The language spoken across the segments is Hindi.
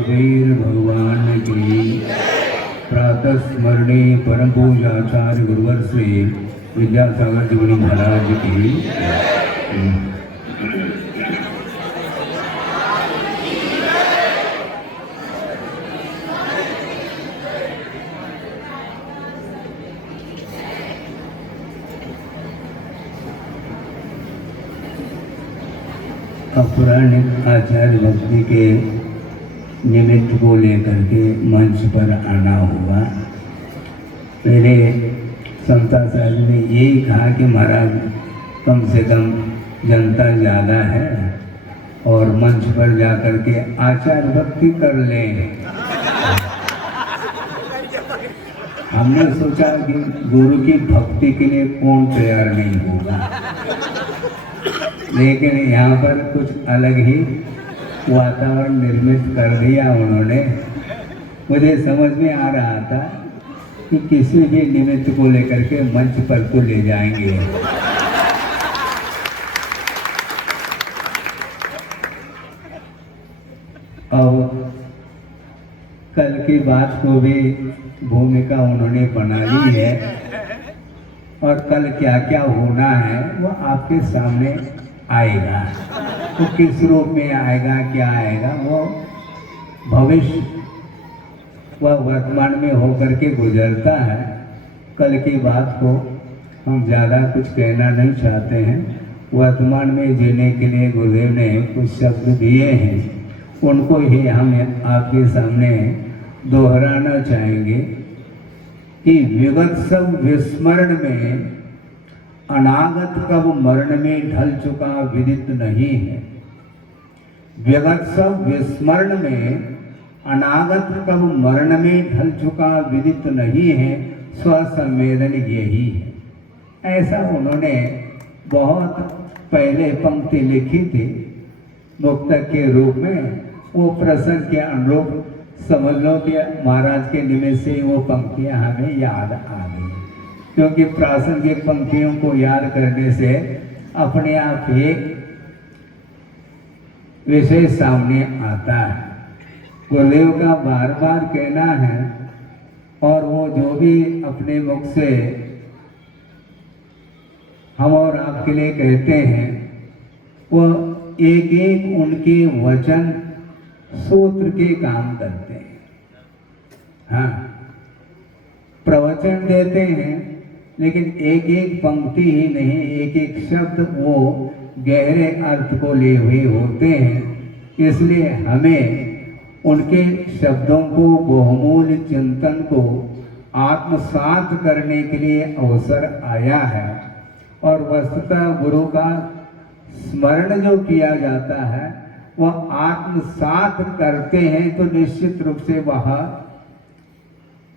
महावीर भगवान की। प्रातः स्मरणी परम पूजाचार्य गुरुवर श्री विद्यासागर जी महाराज की। पौराणिक आचार्य भक्ति के निमित्त को लेकर के मंच पर आना हुआ। पहले संता साहब ने यही कहा कि महाराज कम से कम जनता ज़्यादा है और मंच पर जाकर के आचार्य भक्ति कर लें। हमने सोचा कि गुरु की भक्ति के लिए कौन तैयार नहीं होगा, लेकिन यहाँ पर कुछ अलग ही वातावरण निर्मित कर दिया उन्होंने। मुझे समझ में आ रहा था कि किसी भी निमित्त को लेकर के मंच पर तो ले जाएंगे। और कल की बात को भी भूमिका उन्होंने बना ली है और कल क्या क्या होना है वो आपके सामने आएगा। तो किस रूप में आएगा, क्या आएगा, वो भविष्य वह वर्तमान में होकर के गुजरता है। कल की बात को हम ज़्यादा कुछ कहना नहीं चाहते हैं। वर्तमान में जीने के लिए गुरुदेव ने कुछ शब्द दिए हैं, उनको ही हम आपके सामने दोहराना चाहेंगे कि विगत सब विस्मरण में अनागत कब मरण में ढल चुका विदित नहीं है। विगत सब विस्मरण में अनागत कब मरण में ढल चुका विदित नहीं है, स्वसंवेदन यही है। ऐसा उन्होंने बहुत पहले पंक्ति लिखी थी मुक्तक के रूप में। वो प्रसंग के अनुरूप समझ लो कि महाराज के निमित्त से वो पंक्तियां हमें याद आ गई, क्योंकि प्रासंगिक पंक्तियों को याद करने से अपने आप एक विषय सामने आता है। गुरुदेव का बार बार कहना है और वो जो भी अपने मुख से हम और आपके लिए कहते हैं वो एक एक उनके वचन सूत्र के काम करते हैं। हाँ, प्रवचन देते हैं लेकिन एक एक पंक्ति ही नहीं, एक एक शब्द वो गहरे अर्थ को लिए हुए होते हैं। इसलिए हमें उनके शब्दों को, बहुमूल्य चिंतन को आत्मसात करने के लिए अवसर आया है। और वस्तुतः गुरु का स्मरण जो किया जाता है वह आत्मसात करते हैं तो निश्चित रूप से वह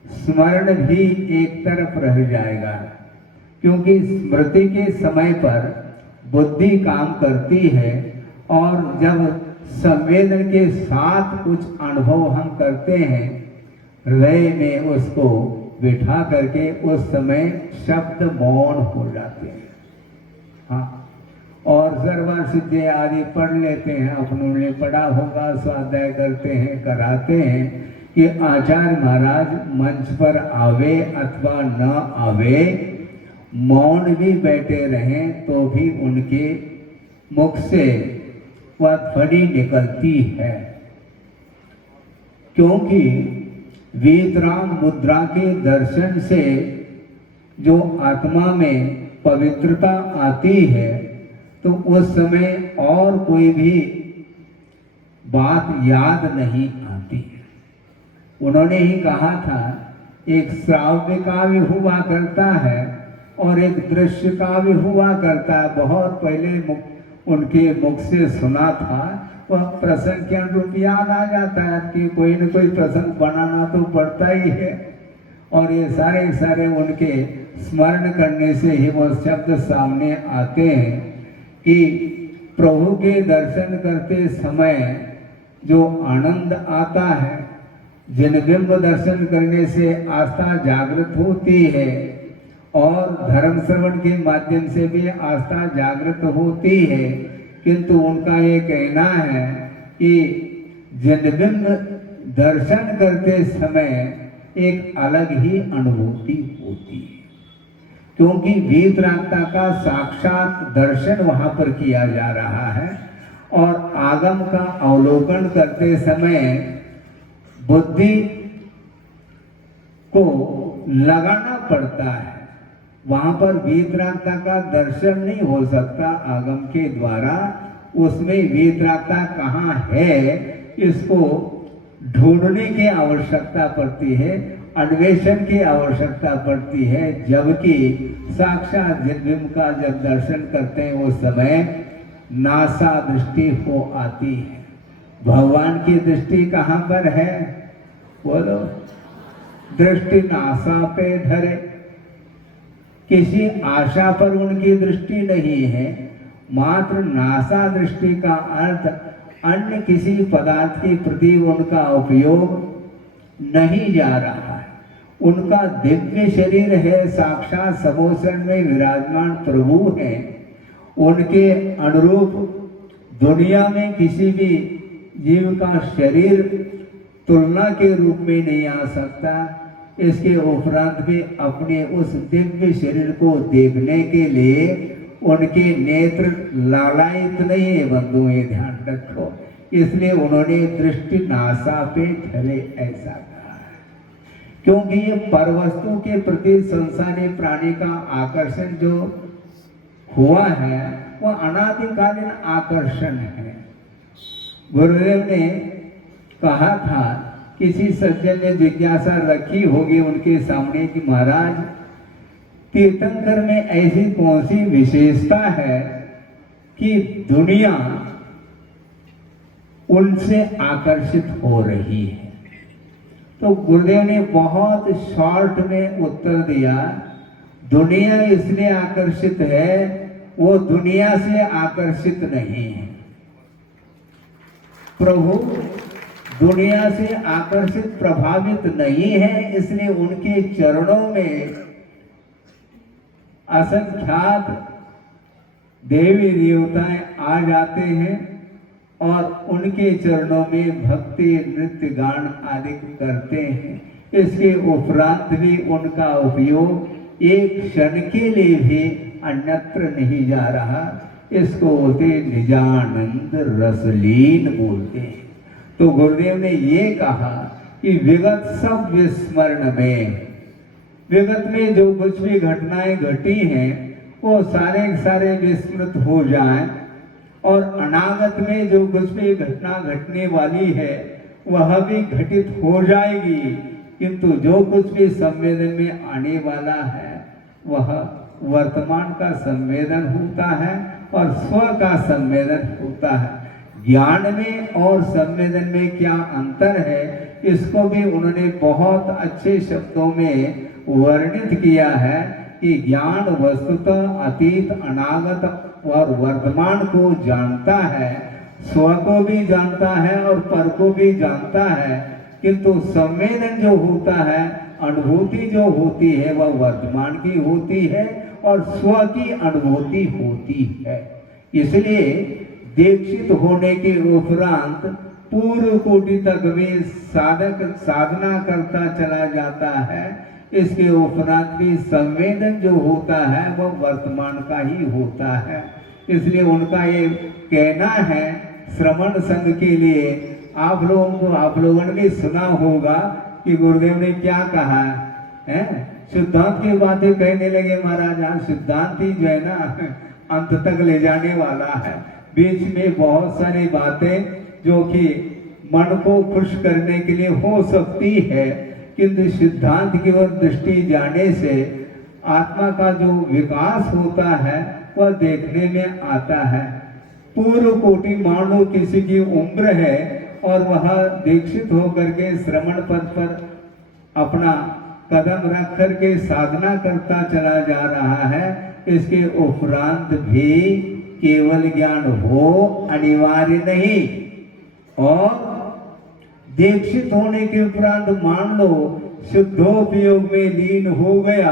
स्मरण भी एक तरफ रह जाएगा, क्योंकि स्मृति के समय पर बुद्धि काम करती है और जब संवेदन के साथ कुछ अनुभव हम करते हैं हृदय में उसको बिठा करके उस समय शब्द मौन हो जाते हैं। हाँ, और सर्वर सिद्धि आदि पढ़ लेते हैं, अपनों पढ़ा होगा, स्वाध्याय करते हैं, कराते हैं कि आचार्य महाराज मंच पर आवे अथवा न आवे, मौन भी बैठे रहें तो भी उनके मुख से वह ध्वनि निकलती है, क्योंकि वीतराग मुद्रा के दर्शन से जो आत्मा में पवित्रता आती है तो उस समय और कोई भी बात याद नहीं आती। उन्होंने ही कहा था एक श्राव्य काव्य हुआ करता है और एक दृश्य काव्य हुआ करता है। बहुत पहले उनके मुख से सुना था, वह प्रसंग के अनुरूप याद आ जाता है कि कोई न कोई प्रसंग बनाना तो पड़ता ही है। और ये सारे सारे उनके स्मरण करने से ही वो शब्द सामने आते हैं कि प्रभु के दर्शन करते समय जो आनंद आता है, जनबिंब दर्शन करने से आस्था जागृत होती है और धर्म श्रवण के माध्यम से भी आस्था जागृत होती है। किंतु उनका ये कहना है कि जनबिंब दर्शन करते समय एक अलग ही अनुभूति होती है, क्योंकि वीतरागता का साक्षात दर्शन वहां पर किया जा रहा है। और आगम का अवलोकन करते समय बुद्धि को लगाना पड़ता है। वहां पर वीतरागता का दर्शन नहीं हो सकता आगम के द्वारा। उसमें वीतरागता कहाँ है इसको ढूंढने की आवश्यकता पड़ती है, अन्वेषण की आवश्यकता पड़ती है। जबकि साक्षात जिनबिंब का जब दर्शन करते हैं उस समय नासा दृष्टि हो आती है। भगवान की दृष्टि कहाँ पर है? बोलो। दृष्टि नासा पे धरे, किसी आशा पर उनकी दृष्टि नहीं है। मात्र नासा दृष्टि का अर्थ अन्य किसी पदार्थ के प्रति उनका उपयोग नहीं जा रहा है। उनका दिव्य शरीर है, साक्षात समोसन में विराजमान प्रभु है। उनके अनुरूप दुनिया में किसी भी जीव का शरीर तुलना के रूप में नहीं आ सकता। इसके उपरांत भी अपने उस दिव्य शरीर को देखने के लिए उनके नेत्र लालायित नहीं है बंधु, ये ध्यान रखो। इसलिए उन्होंने दृष्टि नासा पे धरे ऐसा कहा है, क्योंकि ये परवस्तु के प्रति संसारी प्राणी का आकर्षण जो हुआ है वह अनादिकालीन आकर्षण है। गुरुदेव ने कहा था, किसी सज्जन ने जिज्ञासा रखी होगी उनके सामने कि महाराज तीर्थंकर में ऐसी कौन सी विशेषता है कि दुनिया उनसे आकर्षित हो रही है? तो गुरुदेव ने बहुत शॉर्ट में उत्तर दिया, दुनिया इसलिए आकर्षित है, वो दुनिया से आकर्षित नहीं है। प्रभु दुनिया से आकर्षित प्रभावित नहीं है, इसलिए उनके चरणों में असंख्यात देवी देवताएं आ जाते हैं और उनके चरणों में भक्ति नृत्य गान आदि करते हैं। इसके उपरांत भी उनका उपयोग एक क्षण के लिए भी अन्यत्र नहीं जा रहा। इसको बोलते निजानंद रसलीन बोलते हैं। तो गुरुदेव ने ये कहा कि विगत सब विस्मरण में, विगत में जो कुछ भी घटनाएं घटी हैं वो सारे विस्मृत हो जाएं, और अनागत में जो कुछ भी घटना घटने वाली है वह भी घटित हो जाएगी। किंतु जो कुछ भी संवेदन में आने वाला है वह वर्तमान का संवेदन होता है और स्व का संवेदन होता है। ज्ञान में और संवेदन में क्या अंतर है, इसको भी उन्होंने बहुत अच्छे शब्दों में वर्णित किया है कि ज्ञान वस्तुतः अतीत, अनागत और वर्तमान को जानता है, स्व को भी जानता है और पर को भी जानता है। किंतु संवेदन जो होता है, अनुभूति जो होती है, वह वर्तमान की होती है और स्व की अनुभूति होती है। इसलिए दीक्षित होने के उपरांत पूर्व कोटि तक भी साधक साधना करता चला जाता है। इसके उपरांत भी संवेदन जो होता है वह वर्तमान का ही होता है। इसलिए उनका ये कहना है श्रवण संघ के लिए, आप लोगों ने भी सुना होगा कि गुरुदेव ने क्या कहा है। सिद्धांत की बातें कहने लगे महाराज। आज सिद्धांत ही जो है ना अंत तक ले जाने वाला है। बीच में बहुत सारी बातें जो कि मन को खुश करने के लिए हो सकती है, किंतु सिद्धांत की ओर दृष्टि जाने से आत्मा का जो विकास होता है वह देखने में आता है। पूर्व कोटि मान लो किसी की उम्र है और वह दीक्षित होकर के श्रवण पद पर अपना कदम रख करके साधना करता चला जा रहा है। इसके उपरांत भी केवल ज्ञान हो अनिवार्य नहीं, और दीक्षित होने के उपरांत मान लो शुद्धोपयोग में लीन हो गया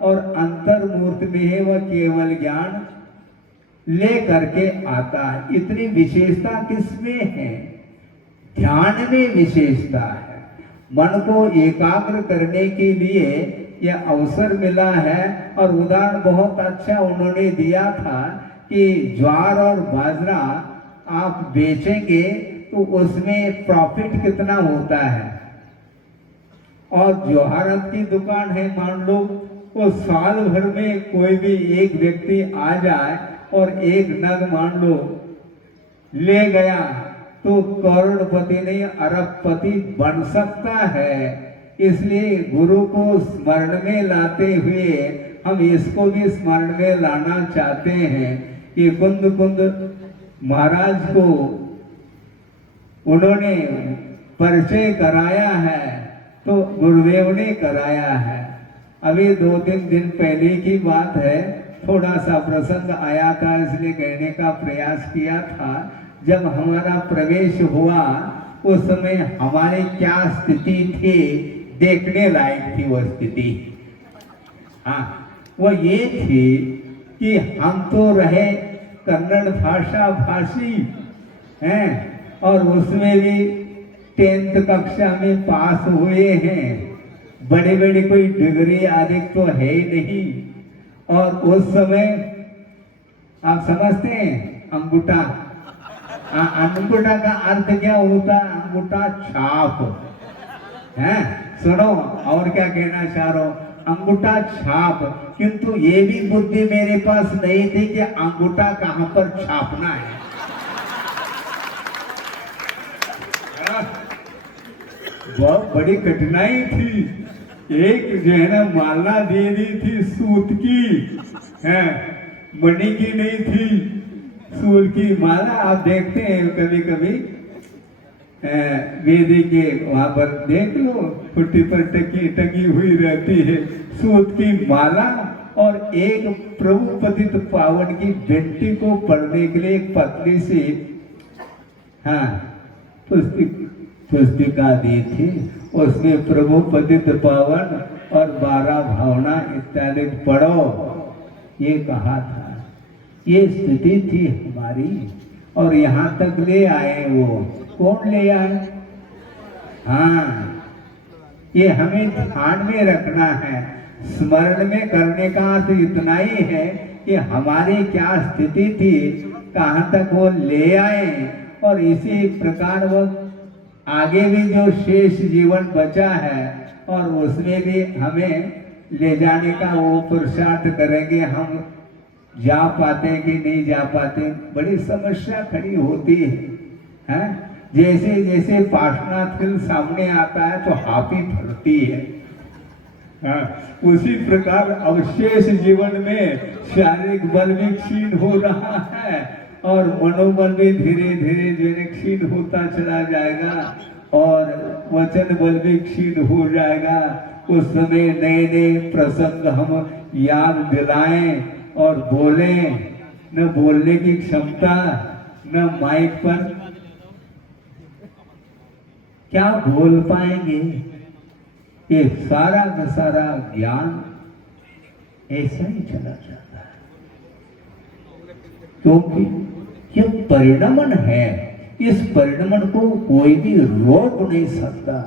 और अंतर्मूर्त में है वह केवल ज्ञान ले करके आता है। इतनी विशेषता किसमें है? ध्यान ध्यान में विशेषता है। मन को एकाग्र करने के लिए यह अवसर मिला है। और उदाहरण बहुत अच्छा उन्होंने दिया था कि ज्वार और बाजरा आप बेचेंगे तो उसमें प्रॉफिट कितना होता है। और जोहारत की दुकान है, मान लो वो साल भर में कोई भी एक व्यक्ति आ जाए और एक नग मान लो ले गया तो करोड़पति नहीं अरबपति बन सकता है। इसलिए गुरु को स्मरण में लाते हुए हम इसको भी स्मरण में लाना चाहते हैं कि कुंद कुंद महाराज को उन्होंने परिचय कराया है तो गुरुदेव ने कराया है। अभी 2-3 दिन पहले की बात है, थोड़ा सा प्रसंग आया था इसलिए कहने का प्रयास किया था। जब हमारा प्रवेश हुआ उस समय हमारी क्या स्थिति थी, देखने लायक थी वो स्थिति। हाँ, वो ये थी कि हम तो रहे कन्नड़ भाषा भाषी हैं और उसमें भी 10th कक्षा में पास हुए हैं। बड़ी बड़ी कोई डिग्री आदि तो है ही नहीं। और उस समय आप समझते हैं अंगूठा, अंगूठा का अर्थ क्या होता है? अंगूठा छाप है। सुनो और क्या कहना चाह रहा हूं, अंगूठा छाप। किंतु ये भी बुद्धि मेरे पास नहीं थी कि अंगूठा कहां पर छापना है। बहुत बड़ी कठिनाई थी। एक जो है ना माला दे दी थी सूत की, है मणि की नहीं थी, सूत की माला। आप देखते हैं कभी कभी वेदी के वहां पर देख लो, खुट्टी पर टकी हुई रहती है सूत की माला। और एक प्रभु पतित पावन की बेटी को पढ़ने के लिए एक पतली सी हाँ पुस्तिका दी थी। उसमें प्रभु पतित पावन और 12 भावना इत्यादि पढ़ो ये कहा था। ये स्थिति थी हमारी और यहाँ तक ले आए। वो कौन ले आए? हाँ, ये हमें ध्यान में रखना है। स्मरण में करने का अर्थ इतना ही है कि हमारी क्या स्थिति थी, कहाँ तक वो ले आए और इसी प्रकार वो आगे भी जो शेष जीवन बचा है और उसमें भी हमें ले जाने का वो पुरुषार्थ करेंगे। हम जा पाते कि नहीं जा पाते, बड़ी समस्या खड़ी होती है। जैसे जैसे पार्श्वनाथ फिल्म सामने आता है तो हाथी फटती है। उसी प्रकार अवशेष जीवन में शारीरिक बल भी क्षीण हो रहा है और मनोबल भी धीरे धीरे क्षीण होता चला जाएगा और वचन बल भी क्षीण हो जाएगा। उस समय नए नए प्रसंग हम याद दिलाएं और बोले, न बोलने की क्षमता, न माइक पर क्या बोल पाएंगे। ये सारा का सारा ज्ञान ऐसा ही चला जाता है, क्योंकि यह परिणमन है। इस परिणमन को कोई भी रोक नहीं सकता।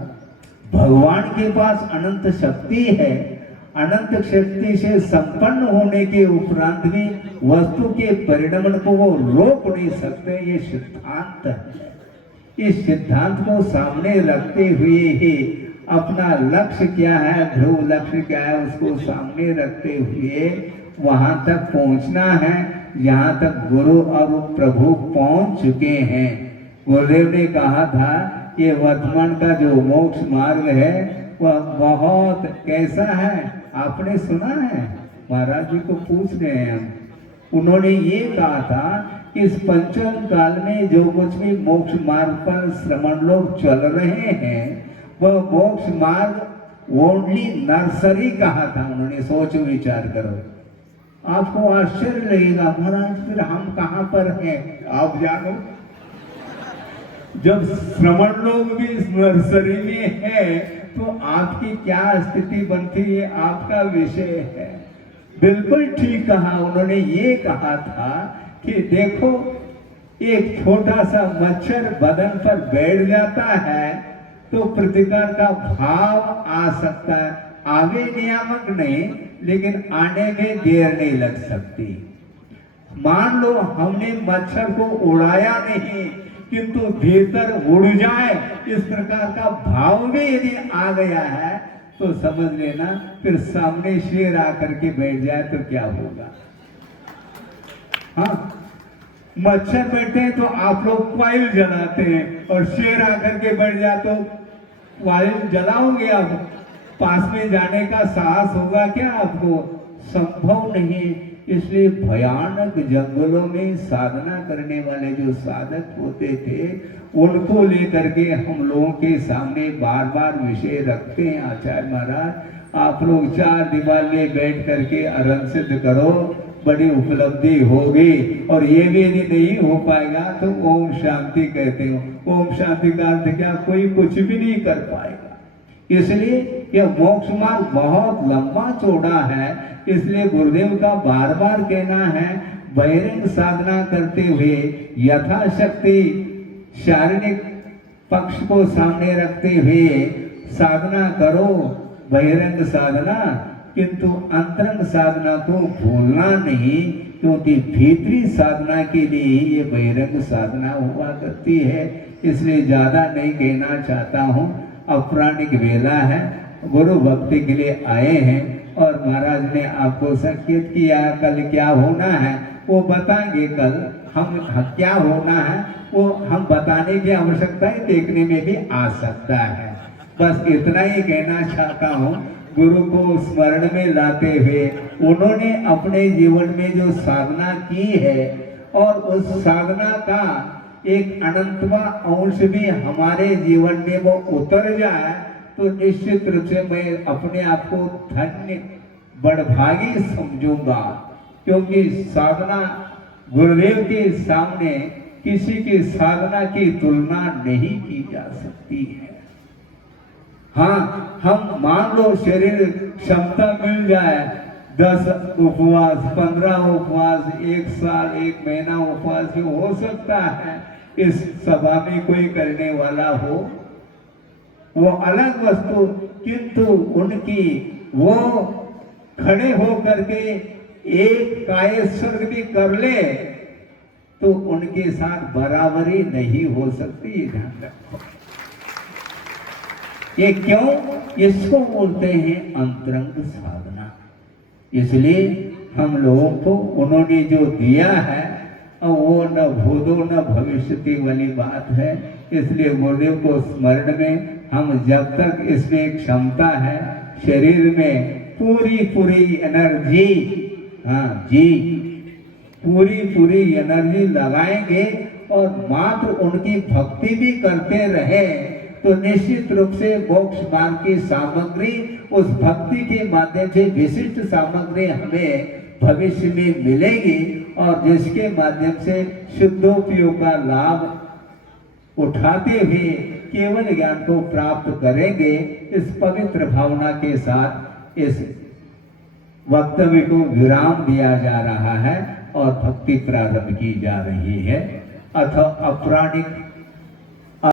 भगवान के पास अनंत शक्ति है। अनंत शक्ति से संपन्न होने के उपरांत भी वस्तु के परिणमन को वो रोक नहीं सकते। ये सिद्धांत है। इस सिद्धांत को सामने रखते हुए ही अपना लक्ष्य क्या है, ध्रुव लक्ष्य क्या है, उसको सामने रखते हुए वहां तक पहुंचना है जहां तक गुरु और प्रभु पहुंच चुके हैं। गुरुदेव ने कहा था कि वर्तमान का जो मोक्ष मार्ग है वह बहुत कैसा है, आपने सुना है? महाराज जी को पूछ रहे हैं हम। उन्होंने ये कहा था कि इस पंचम काल में जो कुछ भी मोक्ष मार्ग पर श्रमण लोग चल रहे हैं वह मोक्ष मार्ग ओनली नर्सरी कहा था उन्होंने। सोचो विचार करो, आपको आश्चर्य लगेगा महाराज फिर हम कहां पर हैं, आप जानो। जब श्रमण लोग भी इस नर्सरी में है तो आपकी क्या स्थिति बनती है, आपका विषय है। बिल्कुल ठीक कहा उन्होंने। ये कहा था कि देखो एक छोटा सा मच्छर बदन पर बैठ जाता है तो प्रतिकार का भाव आ सकता है, आवे नियामक नहीं, लेकिन आने में देर नहीं लग सकती। मान लो हमने मच्छर को उड़ाया नहीं, किंतु भीतर उड़ जाए, इस प्रकार का भाव भी यदि आ गया है तो समझ लेना फिर सामने शेर आकर के बैठ जाए तो क्या होगा। हाँ, मच्छर बैठे हैं तो आप लोग क्वाइल जलाते हैं, और शेर आकर के बैठ जाए तो क्वाइल जलाओगे आप? पास में जाने का साहस होगा क्या आपको? संभव नहीं। इसलिए भयानक जंगलों में साधना करने वाले जो साधक होते थे, उनको लेकर के हम लोगों के सामने बार बार विषय रखते हैं। आचार्य महाराज, आप लोग चार दीवार में बैठ करके अरण सिद्ध करो, बड़ी उपलब्धि होगी। और ये भी यदि नहीं हो पाएगा तो ओम शांति कहते हो। ओम शांति का अर्थ क्या? कोई कुछ भी नहीं कर पाएगा। इसलिए यह मोक्ष मार्ग बहुत लंबा चौड़ा है। इसलिए गुरुदेव का बार बार कहना है, बहिरंग साधना करते हुए यथाशक्ति शारीरिक पक्ष को सामने रखते हुए साधना करो, बहिरंग साधना, किंतु अंतरंग साधना को भूलना नहीं, क्योंकि भीतरी साधना के लिए ही ये बहिरंग साधना हुआ करती है। इसलिए ज्यादा नहीं कहना चाहता हूँ, अपराणिक वेला है, गुरु भक्ति के लिए आए हैं और महाराज ने आपको संकेत किया कल क्या होना है वो बताएंगे। कल हम क्या होना है वो हम बताने की आवश्यकता है, देखने में भी आ सकता है। बस इतना ही कहना चाहता हूँ। गुरु को स्मरण में लाते हुए उन्होंने अपने जीवन में जो साधना की है और उस साधना का एक अनंतवा अंश भी हमारे जीवन में वो उतर जाए तो निश्चित रूप से मैं अपने आप को धन्य बड़भागी समझूंगा, क्योंकि साधना गुरुदेव के सामने किसी की साधना की तुलना नहीं की जा सकती है। हाँ, हम मान लो शरीर क्षमता मिल जाए, 10 उपवास, 15 उपवास, 1 साल 1 महीना उपवास जो हो सकता है, इस सभा में कोई करने वाला हो वो अलग वस्तु, किंतु उनकी वो खड़े हो करके एक काय स्वर्ग भी कर ले तो उनके साथ बराबरी नहीं हो सकती। ये ध्यान रखो। ये क्यों? इसको बोलते हैं अंतरंग साधना। इसलिए हम लोगों को उन्होंने जो दिया है वो न भूतो न भविष्यति वाली बात है। इसलिए गुरुदेव को स्मरण में हम जब तक इसमें क्षमता है, शरीर में पूरी एनर्जी, हाँ जी, पूरी एनर्जी लगाएंगे और मात्र उनकी भक्ति भी करते रहे तो निश्चित रूप से मोक्ष मार्ग की सामग्री, उस भक्ति के माध्यम से विशिष्ट सामग्री हमें भविष्य में मिलेगी और जिसके माध्यम से शुद्धोपयोग का लाभ उठाते हुए केवल ज्ञान को प्राप्त करेंगे। इस पवित्र भावना के साथ इस वक्तव्य को विराम दिया जा रहा है और भक्ति प्रारंभ की जा रही है। अथ अपराणिक